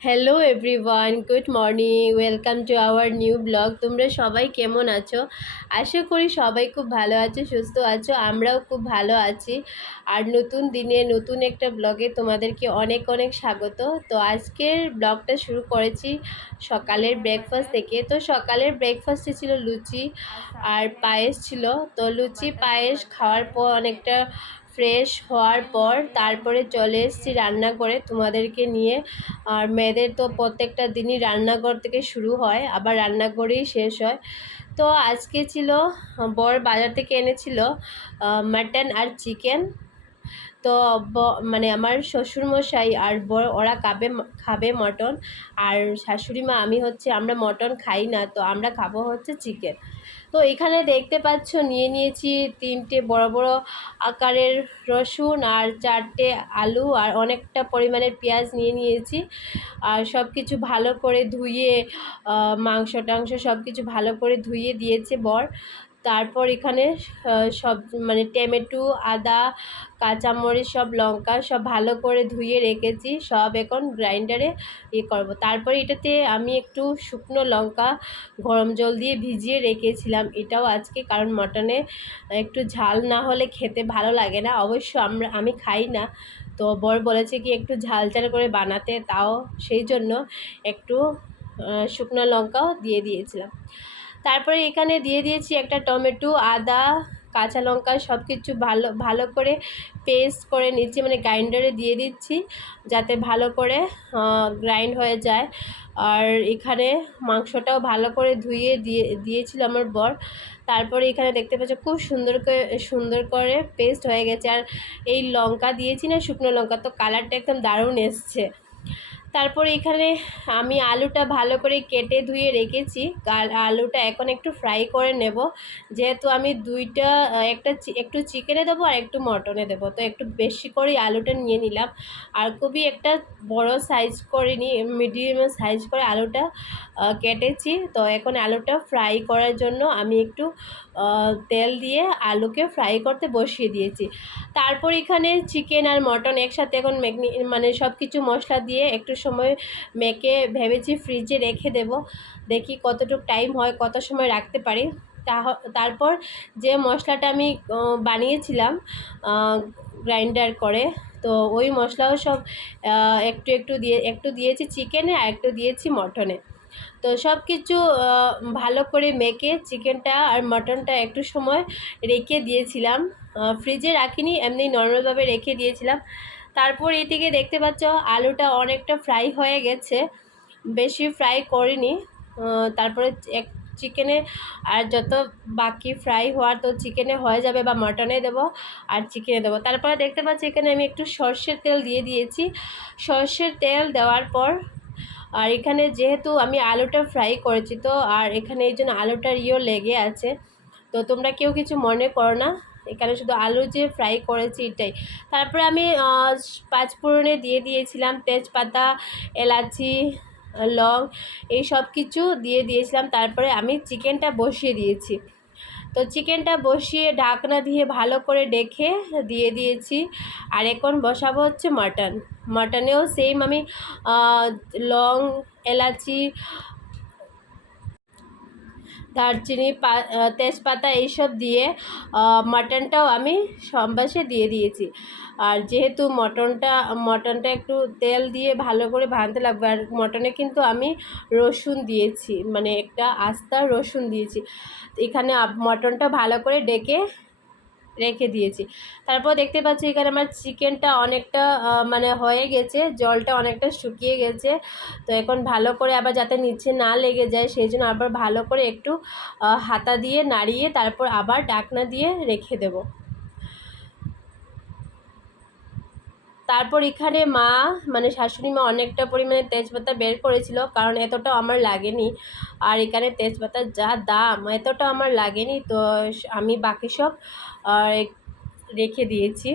Hello everyone good morning welcome to our new blog তোমরা সবাই কেমন আছো? আশা করি সবাই খুব ভালো আছো, সুস্থ আছো, আমরাও খুব ভালো আছি। আর নতুন দিনে নতুন একটা ব্লগে তোমাদেরকে অনেক অনেক স্বাগত। তো আজকের ব্লগটা শুরু করেছি সকালের ব্রেকফাস্ট থেকে। তো সকালের ব্রেকফাস্টে ছিল লুচি আর পায়েস ছিল। তো লুচি, পায়েস খাওয়ার পর অনেকটা ফ্রেশ হওয়ার পর তারপরে চলে এসেছি রান্না করে তোমাদেরকে নিয়ে। আর মেয়েদের তো প্রত্যেকটা দিনই রান্নাঘর থেকে শুরু হয়, আবার রান্না করেই শেষ হয়। তো আজকে ছিল, বর বাজার থেকে এনেছিল মাটন আর চিকেন তো মানে আমার শ্বশুরমশাই আর বর, ওরা খাবে খাবে মটন। আর শাশুড়ি মা আমি হচ্ছে, আমরা মটন খাই না, তো আমরা খাব হচ্ছে চিকেন তো এখানে দেখতে পাচ্ছ, নিয়ে নিয়েছি তিনটে বড় বড় আকারের রসুন আর চারটে আলু আর অনেকটা পরিমাণের পেঁয়াজ নিয়ে নিয়েছি। আর সব কিছু ভালো করে ধুয়ে মাংস টাংস সব কিছু ভালো করে ধুয়ে দিয়েছে বর। তারপর এখানে সব মানে টমেটো, আদা, কাঁচামরিচ, সব লঙ্কা সব ভালো করে ধুয়ে রেখেছি, সব এখন গ্রাইন্ডারে ইয়ে করব। তারপরে এটাতে আমি একটু শুকনো লঙ্কা গরম জল দিয়ে ভিজিয়ে রেখেছিলাম। এটাও আজকে কারণ মটনে একটু ঝাল না হলে খেতে ভালো লাগে না। অবশ্য আমরা, আমি খাই না। তো বর বলেছে কি একটু ঝাল ঝাল করে বানাতে, তাও সেই জন্য একটু শুকনো লঙ্কাও দিয়ে দিয়েছিলাম। তারপরে এখানে দিয়ে দিয়েছি একটা টমেটো, আদা, কাঁচা লঙ্কা সব কিছু ভালো ভালো করে পেস্ট করে নিচ্ছি মানে গ্রাইন্ডারে দিয়ে দিচ্ছি যাতে ভালো করে গ্রাইন্ড হয়ে যায়। আর এখানে মাংসটাও ভালো করে ধুয়ে দিয়ে, দিয়েছিল আমার বর। তারপরে এখানে দেখতে পাচ্ছ খুব সুন্দর করে সুন্দর করে পেস্ট হয়ে গেছে। আর এই লঙ্কা দিয়েছি না শুকনো লঙ্কা, তো কালারটা একদম দারুণ এসছে। তারপর এখানে আমি আলুটা ভালো করে কেটে ধুয়ে রেখেছি। আলুটা এখন একটু ফ্রাই করে নেব। যেহেতু আমি দুইটা, একটা একটু চিকেনে দেবো আর একটু মটনে দেবো। তো একটু বেশি করে আলুটা নিয়ে নিলাম। আর খুবই একটা বড় সাইজ করে নিয়ে মিডিয়াম সাইজ করে আলুটা কেটেছি। তো এখন আলুটা ফ্রাই করার জন্য আমি একটু তেল দিয়ে আলুকে ফ্রাই করতে বসিয়ে দিয়েছি। তারপর এখানে চিকেন আর মটন একসাথে এখন মানে সব কিছু মশলা দিয়ে একটু সময় মেখে ভেবেছি ফ্রিজে রেখে দেব। দেখি কতটুকু টাইম হয়, কত সময় রাখতে পারি। তারপর যে মশলাটা আমি বানিয়েছিলাম গ্রাইন্ডার করে, তো ওই মশলাও সব একটু একটু দিয়ে, একটু দিয়েছি চিকেনে আর একটু দিয়েছি মটনে তো সব কিছু ভালো করে মেখে চিকেনটা আর মটনটা একটু সময় রেখে দিয়েছিলাম। ফ্রিজে রাখিনি, এমনি নর্মালভাবে রেখে দিয়েছিলাম। তারপর এদিকে দেখতে পাচ্ছ আলুটা অনেকটা ফ্রাই হয়ে গেছে। বেশি ফ্রাই করিনি। তারপরে এক চিকেনে আর যত বাকি ফ্রাই হওয়ার তো চিকেনে হয়ে যাবে বা মাটনে দেবো আর চিকেনে দেবো। তারপরে দেখতে পাচ্ছি এখানে আমি একটু সর্ষের তেল দিয়ে দিয়েছি। সর্ষের তেল দেওয়ার পর আর এখানে যেহেতু আমি আলুটা ফ্রাই করেছি তো আর এখানে এই জন্য আলুটার ইয়েও লেগে আছে। তো তোমরা কেউ কিছু মনে করো না। এখানে শুধু আলু যে ফ্রাই করেছি এটাই। তারপরে আমি পাঁচ দিয়ে দিয়েছিলাম তেজপাতা, এলাচি, লং, এই সব কিছু দিয়ে দিয়েছিলাম। তারপরে আমি চিকেনটা বসিয়ে দিয়েছি। তো চিকেনটা বসিয়ে ঢাকনা দিয়ে ভালো করে ডেকে দিয়ে দিয়েছি। আর এখন বসাবো হচ্ছে মাটন। মাটনেও সেম আমি লং, এলাচি দারচিনি তেজপাতা এইসব দিয়ে মাটনটাও আমি সম্বাসে দিয়ে দিয়েছি। আর যেহেতু মটনটা মটনটা একটু তেল দিয়ে ভালো করে ভাঙতে লাগবে, আর মটনে কিন্তু আমি রসুন দিয়েছি মানে একটা আস্তা রসুন দিয়েছি। এখানে মটনটা ভালো করে ডেকে রেখে দিয়েছি। তারপর দেখতে পাচ্ছি এখানে আমার চিকেনটা অনেকটা মানে হয়ে গেছে, জলটা অনেকটা শুকিয়ে গেছে। তো এখন ভালো করে আবার যাতে নিচে না লেগে যায়, সেই জন্য আবার ভালো করে একটু হাতা দিয়ে নাড়িয়ে তারপর আবার ডাকনা দিয়ে রেখে দেবো। তারপর এখানে মা মানে শাশুড়ি মা অনেকটা পরিমাণে তেজপাতা বের করেছিল কারণ এতটা আমার লাগেনি। আর এখানে তেজপাতার যা দাম এতটা আমার লাগেনি তো আমি বাকি সব রেখে দিয়েছি।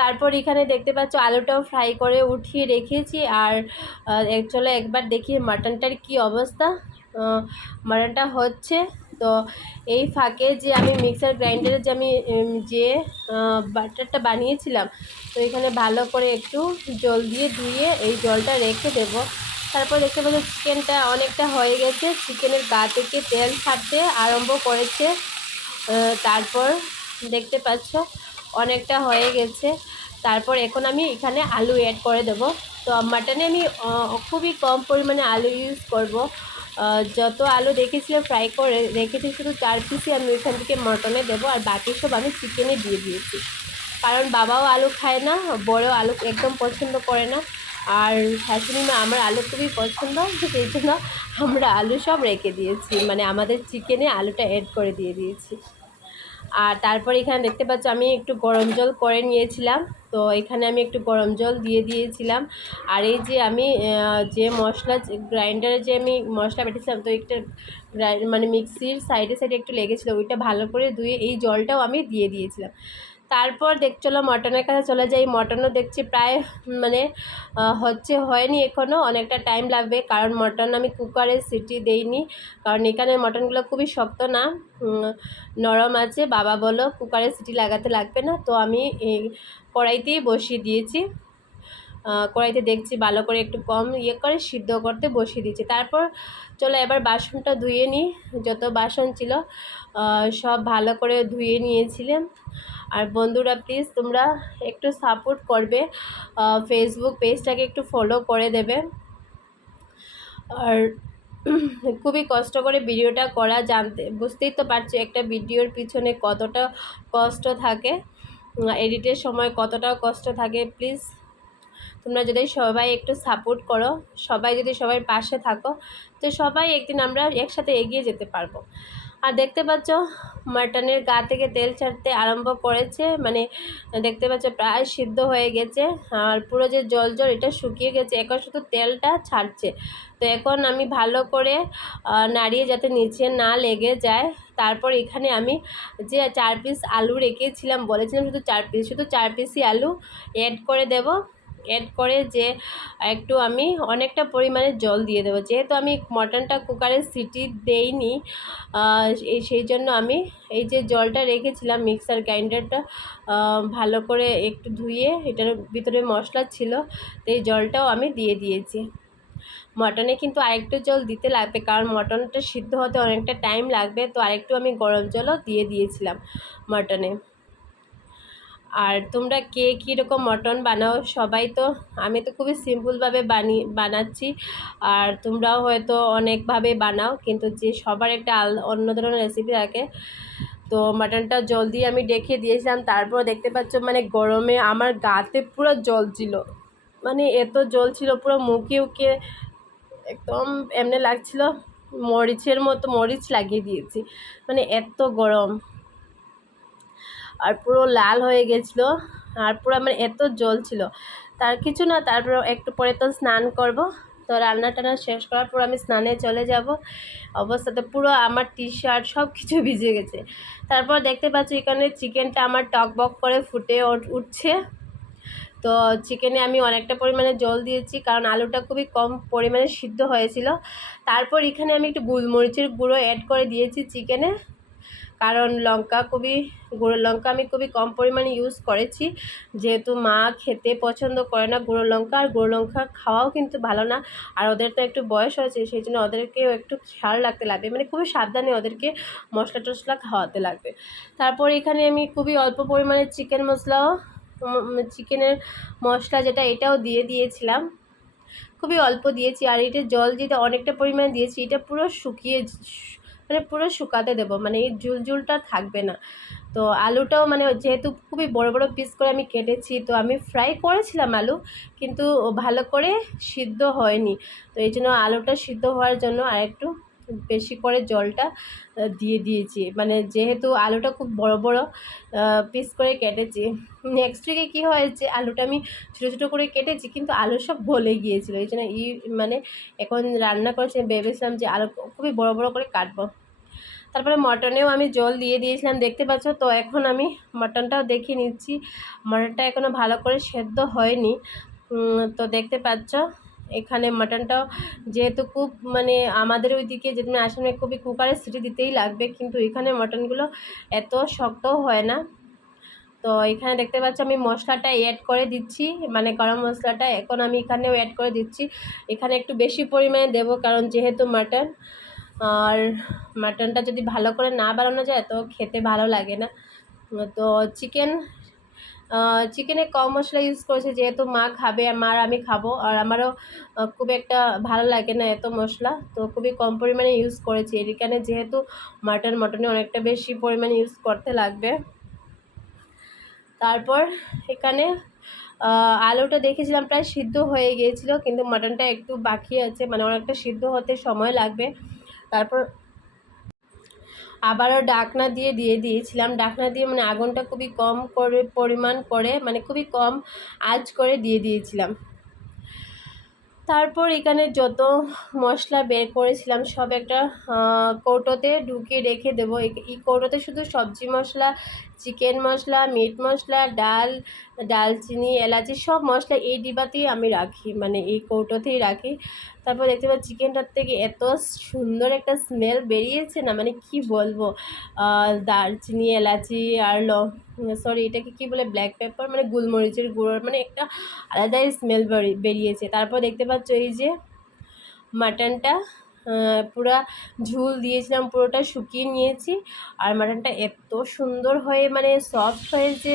তারপর এখানে দেখতে পাচ্ছ আলুটাও ফ্রাই করে উঠিয়ে রেখেছি আর চলো একবার দেখি মাটনটার কি অবস্থা। মাটনটা হচ্ছে তো এই ফাঁকে যে আমি মিক্সার গ্রাইন্ডারে যে আমি যে বাটারটা বানিয়েছিলাম, তো এখানে ভালো করে একটু জল দিয়ে ধুয়ে এই জলটা রেখে দেব। তারপর দেখতে পাচ্ছি চিকেনটা অনেকটা হয়ে গেছে। চিকেনের গা থেকে তেল ছাড়তে আরম্ভ করেছে। তারপর দেখতে পাচ্ছ অনেকটা হয়ে গেছে। তারপর এখন আমি এখানে আলু অ্যাড করে দেব। তো মাটনে আমি খুবই কম পরিমাণে আলু ইউজ করব। যত আলু রেখেছিলাম ফ্রাই করে রেখেছি, শুধু চার পিসই আমি ওইখান থেকে মটনে দেবো, আর বাকি সব আমি চিকেনে দিয়ে দিয়েছি। কারণ বাবাও আলু খায় না, বড়ও আলু একদম পছন্দ করে না। আর শাশুড়ি মা, আমার আলু খুবই পছন্দ, সেই জন্য আমরা আলু সব রেখে দিয়েছি। মানে আমাদের চিকেনে আলুটা অ্যাড করে দিয়ে দিয়েছি। আর তারপর এখানে দেখতে পাচ্ছ আমি একটু গরম জল করে নিয়েছিলাম। তো এখানে আমি একটু গরম জল দিয়ে দিয়েছিলাম। আর এই যে আমি যে মশলা গ্রাইন্ডারে যে আমি মশলা বেটেছিলাম, তো একটা মানে মিক্সির সাইডে সাইডে একটু লেগেছিলো, ওইটা ভালো করে ধুয়ে এই জলটাও আমি দিয়ে দিয়েছিলাম। তারপর দেখ চলো মটনের কাছে চলে যাই। মটনও দেখছি প্রায় মানে হচ্ছে, হয়নি এখনও অনেকটা টাইম লাগবে, কারণ মটন আমি কুকারে সিটি দেইনি। কারণ এখানে মটনগুলো খুবই শক্ত না নরম আছে। বাবা বলো কুকারে সিটি লাগাতে লাগবে না। তো আমি কড়াইতেই বসিয়ে দিয়েছি। কড়াইতে দেখছি ভালো করে একটু কম ইয়ে করে সিদ্ধ করতে বসিয়ে দিয়েছি। তারপর চলো এবার বাসনটা ধুয়ে নিই। যত বাসন ছিল সব ভালো করে ধুয়ে নিয়েছিলাম। আর বন্ধুরা প্লিজ তোমরা একটু সাপোর্ট করবে। ফেসবুক পেজটাকে একটু ফলো করে দেবে। আর খুবই কষ্ট করে ভিডিওটা করা, জানতে, বুঝতেই তো পারছ একটা ভিডিওর পিছনে কতটা কষ্ট থাকে। এডিটের সময় কতটা কষ্ট থাকে। প্লিজ তোমরা যদি সবাই একটু সাপোর্ট করো, সবাই যদি সবাই পাশে থাকো, তো সবাই একদিন আমরা একসাথে এগিয়ে যেতে পারব। আর দেখতে পাচ্ছ, মাটনের গা থেকে তেল ছাড়তে আরম্ভ করেছে। মানে দেখতে পাচ্ছ, প্রায় সিদ্ধ হয়ে গেছে। আর পুরো যে জল জল, এটা শুকিয়ে গেছে। এখন শুধু তেলটা ছাড়ছে। তো এখন আমি ভালো করে নাড়িয়ে যাতে নিচে না লেগে যায়। তারপর এখানে আমি যে চার পিস আলু রেখেছিলাম, বলেছিলাম শুধু চার পিস শুধু চার পিসই আলু অ্যাড করে দেব। অ্যাড করে যে, একটু আমি অনেকটা পরিমাণে জল দিয়ে দেবো। যেহেতু আমি মটনটা কুকারে সিটি দেইনি সেই জন্য আমি এই যে জলটা রেখেছিলাম মিক্সার গ্রাইন্ডারটা ভালো করে একটু ধুয়ে, এটার ভিতরে মশলা ছিল, তো এই জলটাও আমি দিয়ে দিয়েছি। মটনে কিন্তু আরেকটু জল দিতে লাগবে, কারণ মটনটা সিদ্ধ হতে অনেকটা টাইম লাগবে, তো আরেকটু আমি গরম জলও দিয়ে দিয়েছিলাম মটনে। আর তোমরা কে কীরকম মটন বানাও? সবাই তো, আমি তো খুবই সিম্পলভাবে বানি, বানাচ্ছি। আর তোমরাও হয়তো অনেকভাবে বানাও, কিন্তু যে সবার একটা আল, অন্য ধরনের রেসিপি থাকে, তো মাটনটা জল দিয়ে আমি ডেকে দিয়েছিলাম। তারপর দেখতে পাচ্ছ মানে গরমে আমার গাতে পুরো জল ছিল। মানে এত জল ছিল, পুরো মুখে উকে একদম এমনি লাগছিল। মরিচের মতো মরিচ লাগিয়ে দিয়েছি। মানে এত গরম। আর পুরো লাল হয়ে গেছিল আর পুরো আমার এত জল ছিল। তার কিছু না, তারপর একটু পরে তো স্নান করব। তো রান্না টান্না শেষ করার পর আমি স্নানে চলে যাব। অবস্থাতে পুরো আমার টি শার্ট সব কিছু ভিজে গেছে। তারপর দেখতে পাচ্ছি এখানে চিকেনটা আমার টকবক করে ফুটে উঠছে। তো চিকেনে আমি অনেকটা পরিমাণে জল দিয়েছি, কারণ আলুটা খুবই কম পরিমাণে সিদ্ধ হয়েছিল। তারপর এখানে আমি একটু গোলমরিচের গুঁড়ো অ্যাড করে দিয়েছি চিকেনে। কারণ লঙ্কা খুবই, গুঁড়ো লঙ্কা আমি খুবই কম পরিমাণে ইউজ করেছি। যেহেতু মা খেতে পছন্দ করে না গুঁড়ো লঙ্কা, আর গুঁড়ো লঙ্কা খাওয়াও কিন্তু ভালো না। আর ওদের তো একটু বয়স হয়েছে, সেই জন্য ওদেরকেও একটু খেয়াল রাখতে লাগবে। মানে খুবই সাবধানে ওদেরকে মশলা টশলা খাওয়াতে লাগবে। তারপর এখানে আমি খুবই অল্প পরিমাণে চিকেন মশলাও চিকেনের মশলা যেটা, এটাও দিয়ে দিয়েছিলাম। খুবই অল্প দিয়েছি, আর এটা জল যেটা অনেকটা পরিমাণে দিয়েছি, এটা পুরো শুকিয়ে মানে পুরো শুকাতে দেবো মানে এই ঝুল ঝুলটা থাকবে না। তো আলুটাও মানে যেহেতু খুবই বড় বড় পিস করে আমি কেটেছি, তো আমি ফ্রাই করেছিলাম আলু, কিন্তু ভালো করে সিদ্ধ হয়নি। তো এই জন্য আলুটা সিদ্ধ হওয়ার জন্য আরেকটু বেশি করে জলটা দিয়ে দিয়েছি। মানে যেহেতু আলুটা খুব বড় বড় পিস করে কেটেছি নেক্সট উইকে কী হয়েছে আলুটা আমি ছোটো ছোটো করে কেটেছি, কিন্তু আলু সব গলে গিয়েছিল। এই জন্য ই মানে এখন রান্না করেছি ভেবেছিলাম যে আলু খুবই বড় বড় করে কাটবো। তারপরে মটনেও আমি জল দিয়ে দিয়েছিলাম, দেখতে পাচ্ছ? তো এখন আমি মটনটাও দেখিয়ে নিচ্ছি। মটনটা এখনও ভালো করে সেদ্ধ হয়নি। তো দেখতে পাচ্ছ? এখানে মাটনটা যেহেতু খুব মানে আমাদের ওইদিকে যেদিন আসামে খুবই কুকারে সিটি দিতেই লাগবে, কিন্তু এখানে মাটনগুলো এত শক্তও হয় না। তো এখানে দেখতে পাচ্ছি, আমি মশলাটা অ্যাড করে দিচ্ছি মানে গরম মশলাটা এখন আমি এখানেও অ্যাড করে দিচ্ছি। এখানে একটু বেশি পরিমাণে দেব, কারণ যেহেতু মাটন আর মাটনটা যদি ভালো করে না বানানো যায়, তো খেতে ভালো লাগে না। তো চিকেন চিকেনে কম মশলা ইউজ করেছে, যেহেতু মা খাবে মার আমি খাব। আর আমারও খুব একটা ভালো লাগে না এত মশলা, তো খুবই কম পরিমাণে ইউজ করেছি। এখানে যেহেতু মাটন, মটনে অনেকটা বেশি পরিমাণে ইউজ করতে লাগবে। তারপর এখানে আলুটা দেখেছিলাম, প্রায় সিদ্ধ হয়ে গিয়েছিল, কিন্তু মাটনটা একটু বাকি আছে মানে অনেকটা সিদ্ধ হতে সময় লাগবে। তারপর আবারও ডাকনা দিয়ে দিয়ে দিয়েছিলাম। ডাকনা দিয়ে মানে আগুনটা খুবই কম করে, পরিমাণ করে মানে খুবই কম আঁচ করে দিয়ে দিয়েছিলাম। তারপর এখানে যত মশলা বের করেছিলাম, সব একটা কৌটোতে ঢুকিয়ে রেখে দেবো। এই কৌটোতে শুধু সবজি মশলা চিকেন মশলা, মিট মশলা, ডাল, ডালচিনি, এলাচি সব মশলা এই ডিবাতেই আমি রাখি মানে এই কৌটোতেই রাখি। তারপর দেখতে পাচ্ছি চিকেনটার থেকে এত সুন্দর একটা স্মেল বেরিয়েছে না মানে কি বলব? দারচিনি, এলাচি আর ল, সরি এটাকে কি বলে, ব্ল্যাক পেপার মানে গুলমরিচের গুঁড়োর মানে একটা আলাদাই স্মেল বেরিয়েছে। তারপর দেখতে পাচ্ছ এই যে মাটনটা। পুরা ঝুল দিয়েছিলাম, পুরোটা শুকিয়ে নিয়েছি। আর মাটনটা এত সুন্দর হয়ে মানে সফট হয়েছে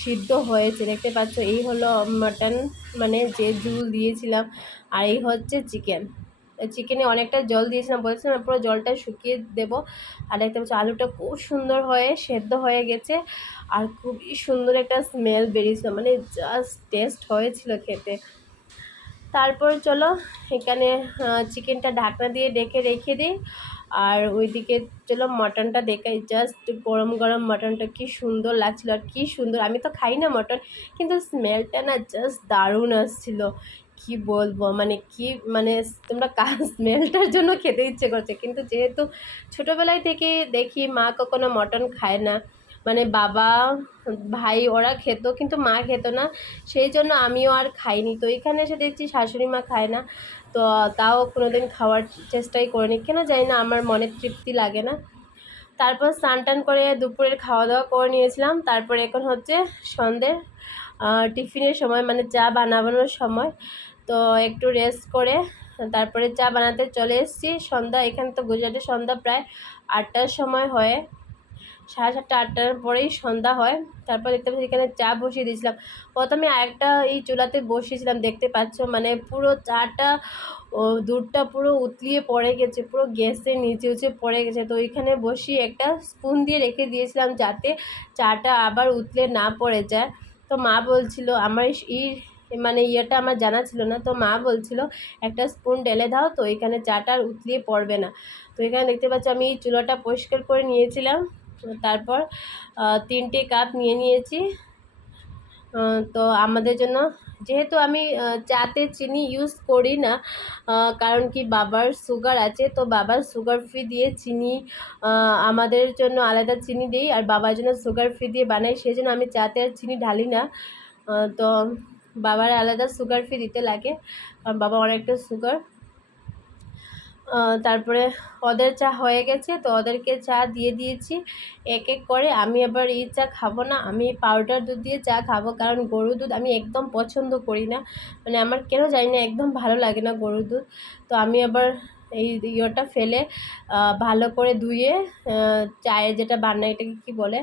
সিদ্ধ হয়েছে, দেখতে পাচ্ছ? এই হলো মাটন মানে যে ঝুল দিয়েছিলাম। আর এই হচ্ছে চিকেন। চিকেনে অনেকটা জল দিয়েছিলাম, বলেছিলাম পুরো জলটা শুকিয়ে দেব। আর দেখতে পাচ্ছি, আলুটা খুব সুন্দর হয়ে সেদ্ধ হয়ে গেছে। আর খুবই সুন্দর একটা স্মেল বেরিয়েছিল মানে জাস্ট টেস্ট হয়েছিল খেতে। তারপর চলো এখানে চিকেনটা ঢাকনা দিয়ে ডেকে রেখে দিই। আর ওইদিকে চলো মটনটা দেখাই। জাস্ট গরম গরম মটনটা কি সুন্দর লাগছিল আর কী সুন্দর। আমি তো খাই না মটন, কিন্তু স্মেলটা না জাস্ট দারুণ আসছিল। কি বলব? মানে কি মানে তোমরা কাজ স্মেলটার জন্য খেতে ইচ্ছে করছে। কিন্তু যেহেতু ছোটোবেলায় থেকে দেখি মা কখনো মটন খায় না মানে বাবা, ভাই ওরা খেত, কিন্তু মা খেত না। সেই জন্য আমিও আর খাইনি। তো এখানে এসে দেখছি শাশুড়ি মা খায় না। তো তাও কোনো দিন খাওয়ার চেষ্টাই করিনি। কেন জানি না, আমার মনে তৃপ্তি লাগে না। তারপর স্নান টান করে দুপুরের খাওয়া দাওয়া করে নিয়েছিলাম। তারপর এখন হচ্ছে সন্ধ্যের টিফিনের সময় মানে চা বানাবানোর সময়। তো একটু রেস্ট করে তারপরে চা বানাতে চলে এসেছি। সন্ধ্যা, এখানে তো গুজরাটের সন্ধ্যা প্রায় আটটার সময় হয়। সাড়ে সাতটা, আটটার পরেই সন্ধ্যা হয়। তারপর দেখতে পাচ্ছি এখানে চা বসিয়ে দিয়েছিলাম। প্রথমে আরেকটা এই চুলাতে বসিয়েছিলাম, দেখতে পাচ্ছ? মানে পুরো চাটা, ও, দুধটা পুরো উতলিয়ে পড়ে গেছে, পুরো গ্যাসের নিচে উঁচে পড়ে গেছে। তো ওইখানে বসিয়ে একটা স্পুন দিয়ে রেখে দিয়েছিলাম যাতে চাটা আবার উতলে না পড়ে যায়। তো মা বলছিল, আমার এই মানে ইয়েটা আমার জানা ছিল না। তো মা বলছিল, একটা স্পুন ঢেলে দাও তো, এখানে চাটা উতলিয়ে পড়বে না। তো এখানে দেখতে পাচ্ছ, আমি এই চুলাটা পরিষ্কার করে নিয়েছিলাম। তারপর তিনটে কাপ নিয়ে নিয়েছি। তো আমাদের জন্য, যেহেতু আমি চাতে চিনি ইউজ করি না কারণ কি বাবার সুগার আছে, তো বাবার সুগার ফ্রি দিয়ে চিনি আমাদের জন্য আলাদা চিনি দিই, আর বাবার জন্য সুগার ফ্রি দিয়ে বানাই সেই জন্য আমি চাতে আর চিনি ঢালি না। তো বাবার আলাদা সুগার ফ্রি দিতে লাগে, কারণ বাবা অনেকটা সুগার তারপরে ওদের চা হয়ে গেছে, তো ওদেরকে চা দিয়ে দিয়েছি। এক এক করে। আমি আবার এই চা খাব না, আমি পাউডার দুধ দিয়ে চা খাব, কারণ গরু দুধ আমি একদম পছন্দ করি না। মানে আমার কেন জানি না, একদম ভালো লাগে না গরু দুধ। তো আমি আবার এই ইয়েটা ফেলে ভালো করে ধুয়ে চায়ে যেটা বান্না, এটাকে কী বলে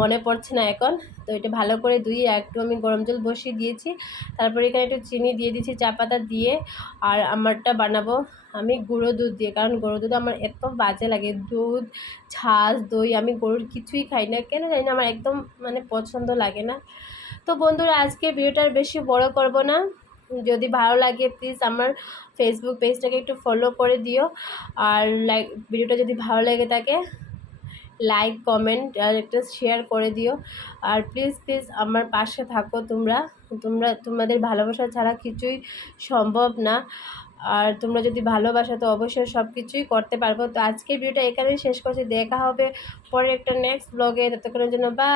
মনে পড়ছে না এখন। তো এটা ভালো করে ধুয়ে একটু আমি গরম জল বসিয়ে দিয়েছি। তারপরে এখানে একটু চিনি দিয়ে দিয়েছি, চা পাতা দিয়ে, আর আমারটা বানাবো আমি গুঁড়ো দুধ দিয়ে। কারণ গুঁড়ো দুধ আমার এত বাজে লাগে, দুধ, ছাঁচ, দই, আমি গরুর কিছুই খাই না। কেন জানি না, আমার একদম মানে পছন্দ লাগে না। তো বন্ধুরা, আজকে ভিডিওটার বেশি বড় করব না। যদি ভালো লাগে প্লিজ আমার ফেসবুক পেজটাকে একটু ফলো করে দিও। আর লাইক ভিডিওটা যদি ভালো লাগে থাকে লাইক কমেন্ট আর একটা শেয়ার করে দিও। আর প্লিজ প্লিজ আমার পাশে থাকো তোমরা। তোমরা, তোমাদের ভালোবাসা ছাড়া কিছুই সম্ভব না। আর তোমরা যদি ভালোবাসা, তো অবশ্যই সব কিছুই করতে পারব। তো আজকের ভিডিওটা এখানেই শেষ করছি। দেখা হবে পরে একটা নেক্সট ব্লগে ততক্ষণের জন্য বা